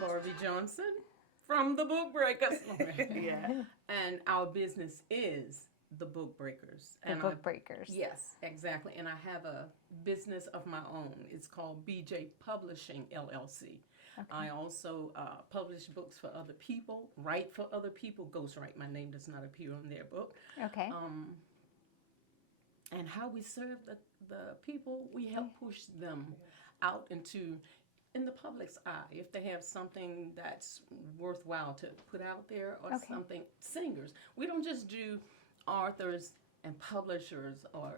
Barbie Johnson from the Book Breakers. Yeah. And our business is the Book Breakers. The Book Breakers. Yes, exactly. And I have a business of my own. It's called BJ Publishing LLC. Okay. I also publish books for other people, write for other people, ghostwrite. My name does not appear on their book. Okay. And how we serve the people, we help push them out in the public's eye. If they have something that's worthwhile to put out there or something, singers. We don't just do authors and publishers or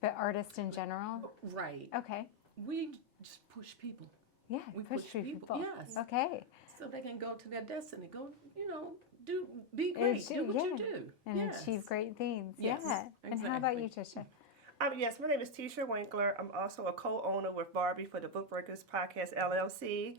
but artists in general? right. Okay. We just push people. Yeah, We push people. Yes. Okay. So they can go to their destiny. Go, be great. Do what you do. And Yes. achieve great things. Yes, Yeah. And how about you, Tisha? Yes, my name is Tisha Winkler. I'm also a co-owner with Barbie for the Book Breakers Podcast LLC.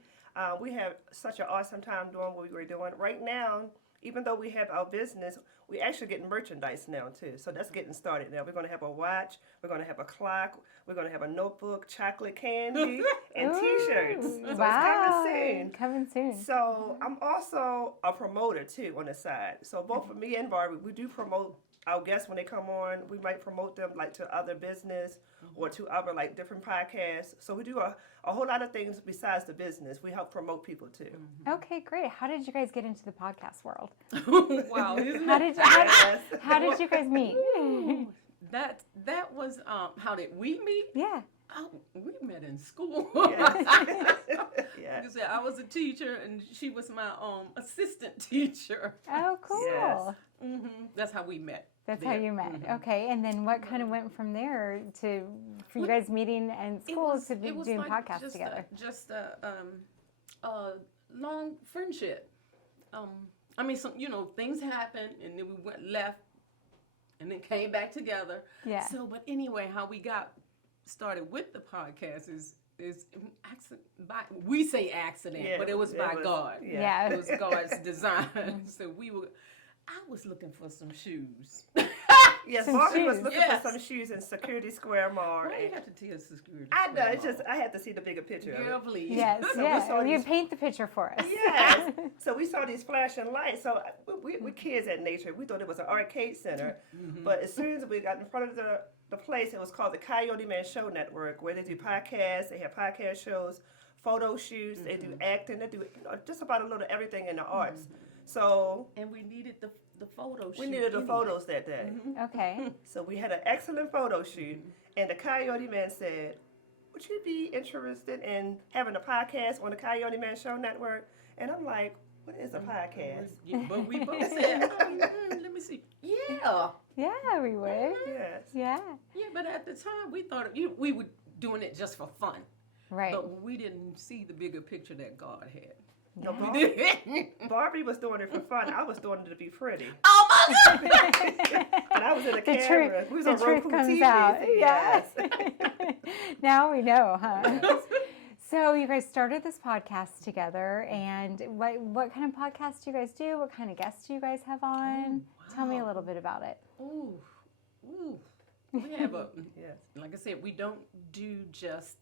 We have such an awesome time doing what we were doing. Right now, even though we have our business, we actually getting merchandise now too. So that's getting started now. We're going to have a watch. We're going to have a clock. We're going to have a notebook, chocolate candy, and T-shirts. So it's coming soon. Coming soon. So I'm also a promoter too on the side. So both for me and Barbie, we do promote our guests when they come on. We might promote them like to other business or to other like different podcasts. So we do a whole lot of things besides the business. We help promote people too. Okay, great. How did you guys get into the podcast world? Wow. Isn't How it? how did you guys meet? That was how did we meet? Yeah. Oh, we met in school. Yes. Like I said, I was a teacher and she was my assistant teacher. Oh, cool. Yes. That's how we met. That's how you met. Okay, and then what kind of went from there for you guys meeting in school to be doing like podcasts together? Just a long friendship. I mean, things happened, and then we left, and then came back together. Yeah. So, but anyway, how we got started with the podcast is accident. We say accident, but it was by God. Yeah. It was God's design. So I was looking for some shoes. Yes, Some Barbie was shoes. looking for some shoes in Security Square Mall. Why do you have to tell security? I know, Square it's just Mall? I had to see the bigger picture of Girl, it. please. Yes, So we yeah. saw You these- paint the picture for us. Yes. So we saw these flashing lights. So we kids at nature. We thought it was an arcade center. But as soon as we got in front of the place, it was called the Coyote Man Show Network, where they do podcasts. They have podcast shows, photo shoots. They do acting. They do just about a little everything in the arts. So And we needed the photo shoot. we needed the anyway. photos that day. Okay. So we had an excellent photo shoot. And the Coyote Man said, would you be interested in having a podcast on the Coyote Man Show Network? And I'm like, what is a podcast? Yeah, but we both said, let me see. Yeah. Yeah, we would. Yes. Yeah. Yeah, but at the time we thought we were doing it just for fun. Right. But we didn't see the bigger picture that God had. No, Yeah. Barbie was doing it for fun. I was doing it to be pretty. Oh my God! And I was in the The camera. truth, We was the on truth Roku comes TV. out. Yes. Yeah. Now we know, huh? So you guys started this podcast together, and what kind of podcast do you guys do? What kind of guests do you guys have on? Tell me a little bit about it. Ooh. We have Yes. like I said, we don't do just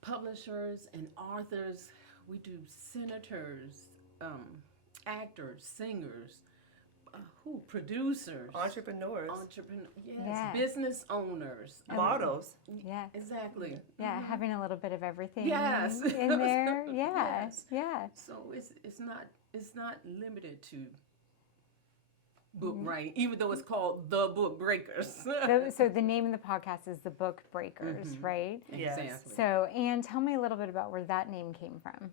publishers and authors. We do senators, actors, singers, producers, Entrepreneurs. Yeah. business owners, Models. Yeah. Exactly. Yeah, having a little bit of everything Yes. in there. Yeah. Yes. Yeah. So it's not limited to book writing, even though it's called The Book Breakers. So the name of the podcast is the Book Breakers, right? Yes. Exactly. So, Anne, tell me a little bit about where that name came from.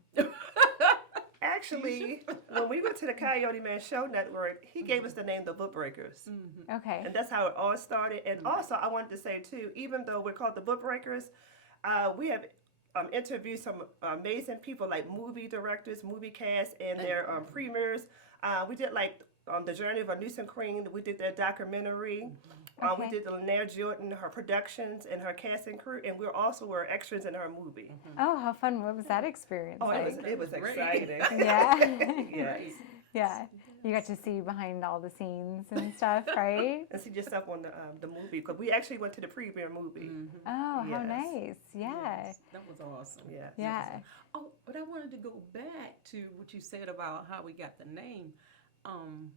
Actually, when we went to the Coyote Man Show Network, he gave us the name The Book Breakers. Okay. And that's how it all started. And also, I wanted to say, too, even though we're called The Book Breakers, we have interviewed some amazing people like movie directors, movie cast, and their premieres. We did The Journey of a Nusen Queen. We did their documentary. We did the Lanier Jordan, her productions, and her cast and crew. And we also were extras in her movie. Oh, how fun. What was that experience Oh, like? it was Great. exciting. Yeah. Yes. Yeah. You got to see behind all the scenes and stuff, right? And see yourself on the movie, because we actually went to the premiere movie. Oh, how Yes. nice. Yeah. Yes, that was awesome. Yeah. Yeah. Oh, but I wanted to go back to what you said about how we got the name.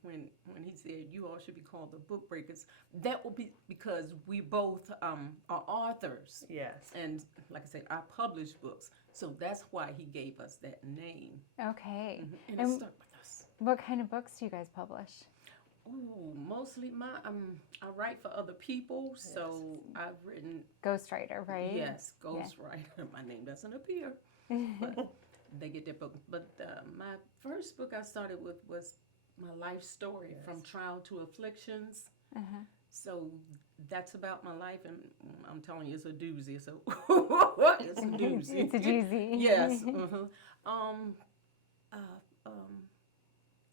When he said you all should be called the Book Breakers, that will be because we both are authors. Yes. And like I said, I publish books, so that's why he gave us that name. Okay. And it And stuck with us. what kind of books do you guys publish? Oh, mostly I write for other people, so I've written Ghostwriter, right? yes, ghostwriter. My name doesn't appear, but they get their book. But my first book I started with was my life story, from trial to afflictions. So that's about my life, and I'm telling you, it's a doozy. So it's a doozy. It's a doozy. Yes.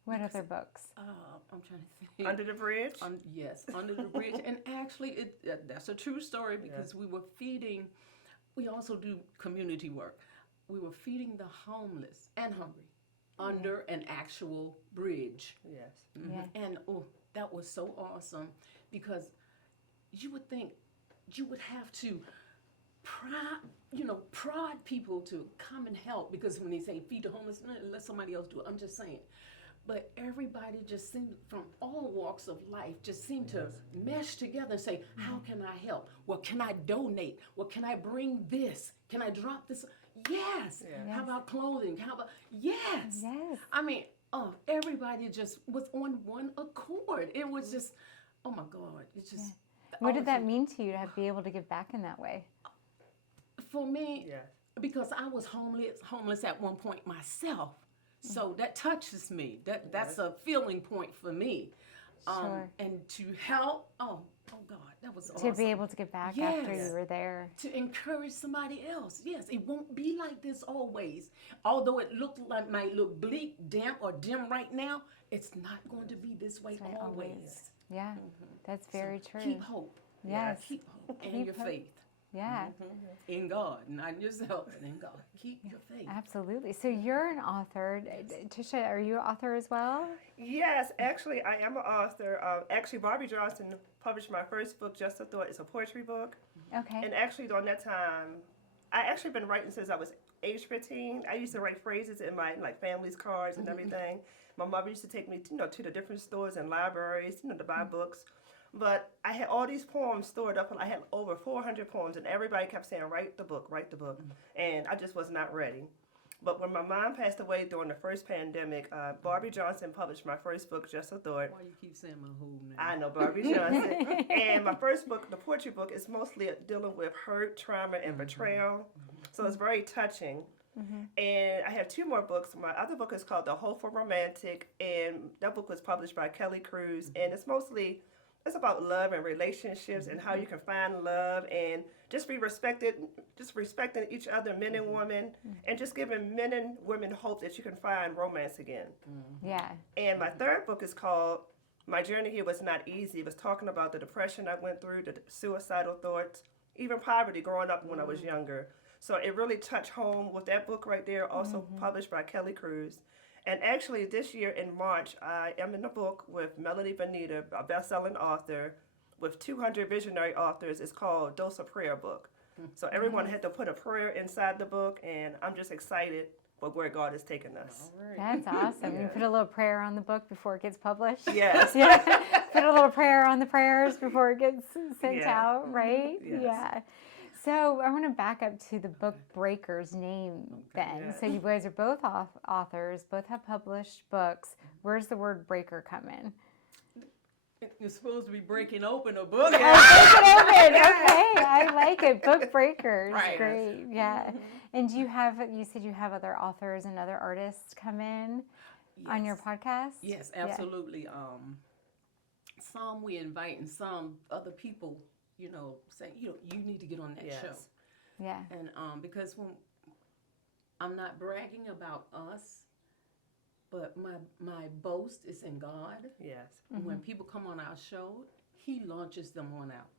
What other books? I'm trying to think. Under the Bridge? Yes, Under the Bridge. And actually, that's a true story, because we also do community work. We were feeding the homeless and hungry under an actual bridge. Yes. Yeah. And that was so awesome, because you would think you would have to prod people to come and help, because when they say feed the homeless, let somebody else do it. I'm just saying. But everybody just seemed, from all walks of life, just seemed to mesh together and say, how can I help? Well, can I donate? Well, can I bring this? Can I drop this? Yes. Yeah. How about clothing? How about, yes. Yes. I mean, everybody just was on one accord. It was just, oh my God. It's just. What did that mean to you to be able to give back in that way? For me, Yes. because I was homeless at one point myself. So that touches me. That's a feeling point for me. Sure. And to help, oh God, that was awesome. To be able to give back after you were there. To encourage somebody else. Yes, it won't be like this always. Although it might look bleak, damp, or dim right now, it's not going to be this way right, always. Yeah, that's very true. Keep hope. Yes. Keep hope and Keep your hope. faith. Yeah, In God, not in yourself, but in God. Keep your faith. absolutely. So you're an author. Tisha, are you an author as well? Yes, actually, I am an author. Actually, Barbie Johnson published my first book, Just a Thought. It's a poetry book. Okay. And actually, during that time, I actually been writing since I was age 15. I used to write phrases in my family's cards and everything. My mother used to take me, to the different stores and libraries, to buy books. But I had all these poems stored up, and I had over 400 poems, and everybody kept saying, write the book, and I just was not ready. But when my mom passed away during the first pandemic, Barbie Johnson published my first book, Just a Thought. Why you keep saying my whole name? I know, Barbie Johnson. And my first book, the poetry book, is mostly dealing with hurt, trauma, and betrayal. So it's very touching. And I have two more books. My other book is called The Hopeful Romantic, and that book was published by Kelly Cruz, and it's about love and relationships and how you can find love and just respecting each other, men and women, and just giving men and women hope that you can find romance again. Yeah. And my third book is called My Journey Here Was Not Easy. It was talking about the depression I went through, the suicidal thoughts, even poverty growing up when I was younger. So it really touched home with that book right there, also published by Kelly Cruz. And actually, this year in March, I am in a book with Melody Benita, a best-selling author, with 200 visionary authors. It's called Dose of Prayer book. So everyone had to put a prayer inside the book, and I'm just excited for where God is taking us. All right. That's awesome. You put a little prayer on the book before it gets published. Yes. Yeah. Put a little prayer on the prayers before it gets sent Yeah. out, right? Yes. Yeah. So I want to back up to the Book Breakers name then. Yeah. So you guys are both authors, both have published books. Where's the word breaker come in? You're supposed to be breaking open a book. Break it open. Okay, I like it. Book Breakers. Right. Great. Yeah. And you said you have other authors and other artists come in on your podcast? Yes, Yeah. absolutely. Some we invite, and some other people, say, you need to get on that show. Yeah. And because when I'm not bragging about us, but my boast is in God. Yes. When people come on our show, He launches them on out.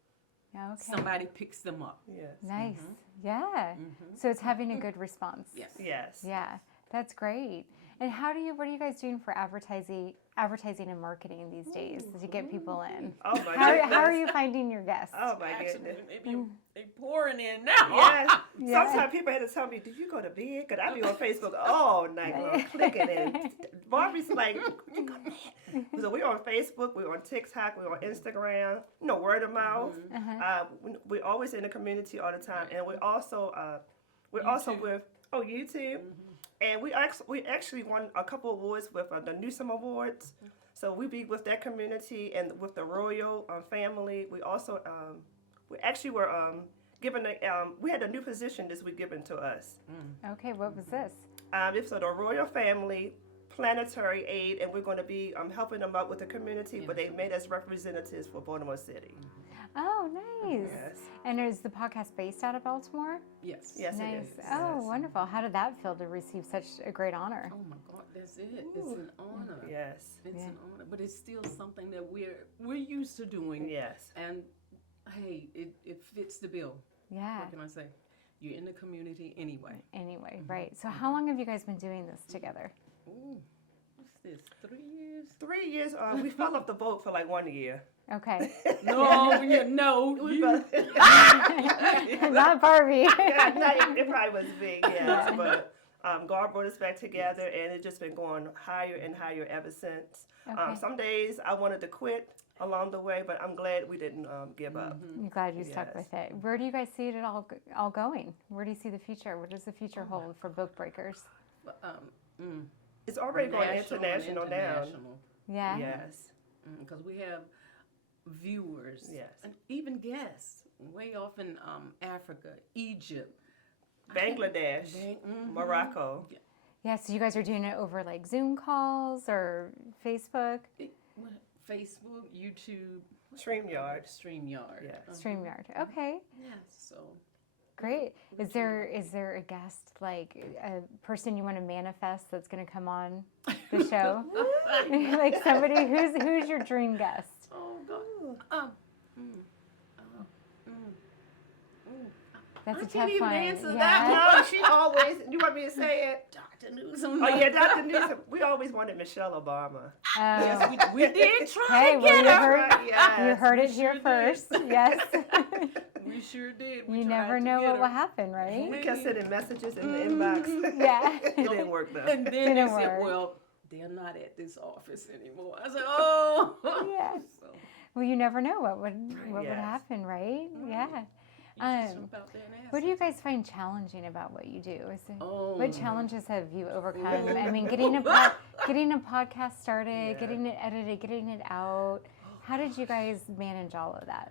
Okay. Somebody picks them up. Yes. Nice. Yeah. So it's having a good response. Yes. Yes. Yeah. That's great. And what are you guys doing for advertising advertising and marketing these days to get people in? Oh my How goodness. are you finding your guests? Oh my Actually, goodness. they pouring in now. Yes. Yeah. Sometimes people had to tell me, "Did you go to bed?" Because I be on Facebook all night long clicking and Barbie's like, "You go to bed." So we're on Facebook, we're on TikTok, we're on Instagram. You know, word of mouth. We're always in the community all the time, and we're also YouTube. with YouTube. And we actually won a couple awards with the Nusen Awards. So we be with that community and with the royal family. We also we actually were given we had a new position this week given to us. Okay, what was this? It's for the royal family planetary aid, and we're going to be helping them out with the community. But they made us representatives for Baltimore City. Oh, nice. Yes. And is the podcast based out of Baltimore? Yes. Yes, Nice. it is. Oh, Yes. wonderful. How did that feel to receive such a great honor? Oh my God, that's it. It's an honor. Yes. It's Yeah. an honor, but it's still something that we're used to doing. Yes. And hey, it fits the bill. Yeah. What can I say? You're in the community anyway. Anyway, right. So how long have you guys been doing this together? Ooh, what's this? 3 years? 3 years. We fell off the boat for like 1 year. Okay. No, no. We You, fell- Not Barbie. Yeah, no, it probably was big, yes. But God brought us back together, and it's just been going higher and higher ever since. Okay. Some days I wanted to quit along the way, but I'm glad we didn't give up. I'm glad you stuck Yes. with it. Where do you guys see it all going? Where do you see the future? What does the future hold for Book Breakers? It's already going national and international now. international. Yeah. Yes. Because we have viewers Yes. and even guests way off in Africa, Egypt, Bangladesh, Morocco. Yeah, so you guys are doing it over like Zoom calls or Facebook? Facebook, YouTube, StreamYard. StreamYard. Yes. StreamYard. Okay. Yes, so Great. Is there a guest, like a person you want to manifest that's going to come on the show? Like somebody who's your dream guest? oh God. That's I a can't tough even one. answer Yeah. that No, she always. You want me to say it? Dr. Nusen. Oh yeah, Dr. Newsom. We always wanted Michelle Obama. Yes, we did try Hey, to well, get you her. heard, Yes, you heard it we here sure first. Yes. We sure did. You tried never to know get what her. will happen, right? We kept sending messages in the inbox. Yeah. It didn't work though. And then Didn't they said, work. well, they're not at this office anymore. I said, oh. Yeah. So, Well, you never know what would Yes. happen, right? Yeah. you just jump out there and ask What do you them. guys find challenging about what you do? Is it, Oh. what challenges have you overcome? Ooh. I mean, getting a podcast started, Yeah. getting it edited, getting it out. How did you guys manage all of that?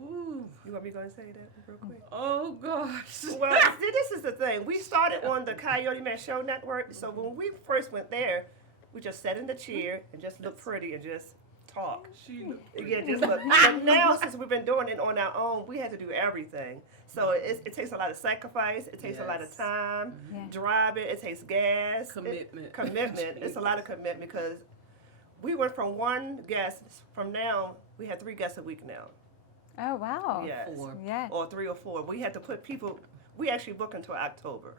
Ooh. You want me to go and say that real quick? Oh, gosh. Well, see, this is the thing. We started on the Coyote Man Show Network, so when we first went there, we just sat in the chair and just looked pretty and just talk. She looked Yeah, just look. But now, since we've been doing it on our own, we had to do everything. So it takes a lot of sacrifice. It takes a lot of Yes. time. Yeah. Driving. It takes gas. Commitment. Commitment. It's a lot of commitment because we went from one guest. From now, we have 3 guests a week now. Oh, wow. Yes. 4. Yeah. Or 3 or 4. We had to put people. We actually book until October.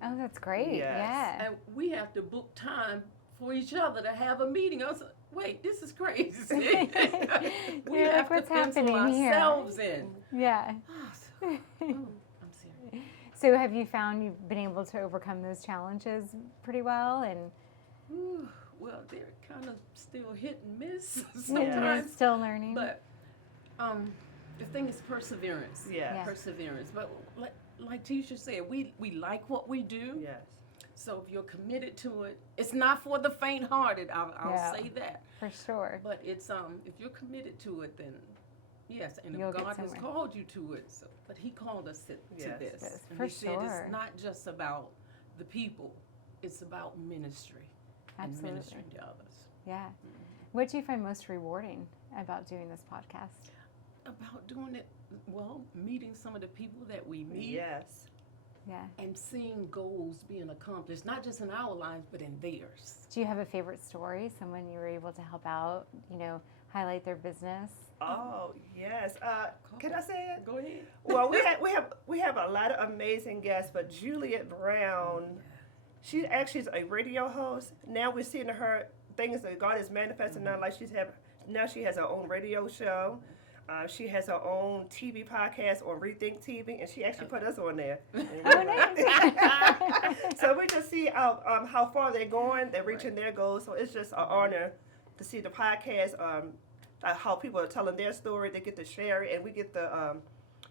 Oh, that's great. Yes. Yeah. And we have to book time for each other to have a meeting. I was like, wait, this is crazy. we You're have like, what's to pencil happening here? ourselves in. Yeah. Oh, I'm serious. So have you found you've been able to overcome those challenges pretty well? And Ooh, well, they're kind of still hit and miss you're sometimes. still learning? But the thing is perseverance. Yes. Yeah. Perseverance. But like Tisha said, we like what we do. Yes. So if you're committed to it, it's not for the faint-hearted. I'll Yeah. say that. For sure. But it's if you're committed to it, then yes, and You'll if get God has somewhere. called you to it, so, but He called us to Yes. this. Yes, And for He said sure. it's not just about the people; it's about ministry Absolutely. and ministering to others. Yeah. What do you find most rewarding about doing this podcast? About doing it, well, meeting some of the people that we meet. Yes. Yeah. And seeing goals being accomplished, not just in our lives, but in theirs. Do you have a favorite story? Someone you were able to help out, highlight their business? Oh yes. Can I say it? Go ahead. Well, we have a lot of amazing guests, but Juliet Brown, she actually is a radio host. Now we're seeing her things that God is manifesting in her life. Now she has her own radio show. She has her own TV podcast on Rethink TV, and she actually put us on there. So we just see how far they're going. They're reaching their goals. So it's just an honor to see the podcast, how people are telling their story. They get to share it, and we get the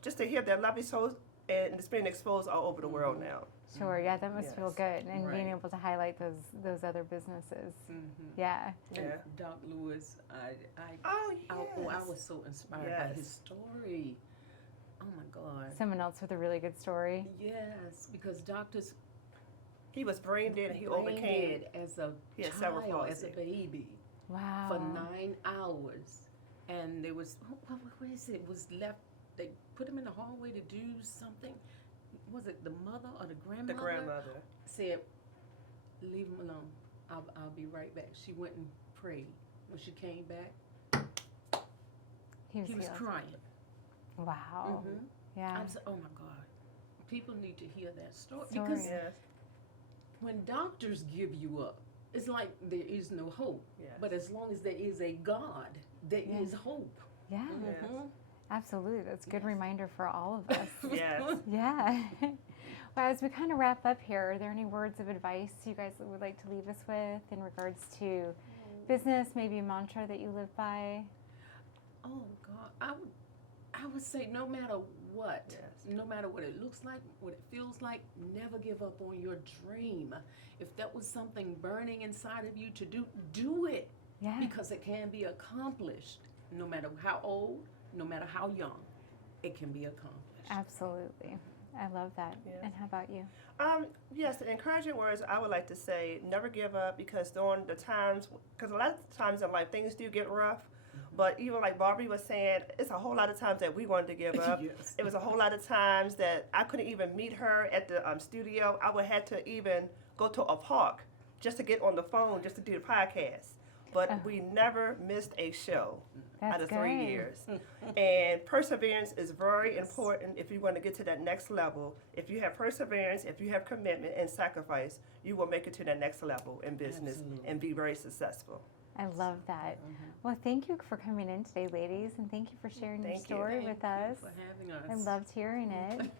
just to hear their lovely souls, and it's being exposed all over the world now. Sure, yeah, that must feel good, and Right. being able to highlight those other businesses. Yeah. And Doc Lewis, I was so inspired by his story. Oh my God. Someone else with a really good story. Yes, because doctors He was brain dead, and he brain overcame. dead as a He had cerebral child, as a palsy. baby, Wow. for 9 hours, and there was what is it? Was left. They put him in the hallway to do something. Was it the mother or the grandmother? The grandmother. Said, "Leave him alone. I'll be right back." She went and prayed. When she came back, He was he was healed. crying. Wow. Yeah. I said, "Oh my God, people need to hear that story." Story. Because Yes. when doctors give you up, it's like there is no hope. Yes. But as long as there is a God, there is hope. Yeah. Yes. Absolutely. That's a good reminder for all of us. Yes. Yeah. Well, as we kind of wrap up here, are there any words of advice you guys would like to leave us with in regards to business, maybe a mantra that you live by? Oh God, I would say no matter what, Yes. no matter what it looks like, what it feels like, never give up on your dream. If that was something burning inside of you to do it. Yeah. Because it can be accomplished, no matter how old, no matter how young, it can be accomplished. Absolutely. I love that. Yes. And how about you? Yes, the encouraging words I would like to say, never give up, because during the times, because a lot of times in life things do get rough, but even like Barbie was saying, it's a whole lot of times that we wanted to give up. Yes. It was a whole lot of times that I couldn't even meet her at the studio. I would have to even go to a park just to get on the phone just to do the podcast. But we never missed a show out of 3 good. years. And perseverance is very important if you want to get to that next level. If you have perseverance, if you have commitment and sacrifice, you will make it to that next level in business and be very successful. I love that. Well, thank you for coming in today, ladies, and thank you for sharing your Thank you. story Thank with you us. for having us. I loved hearing it.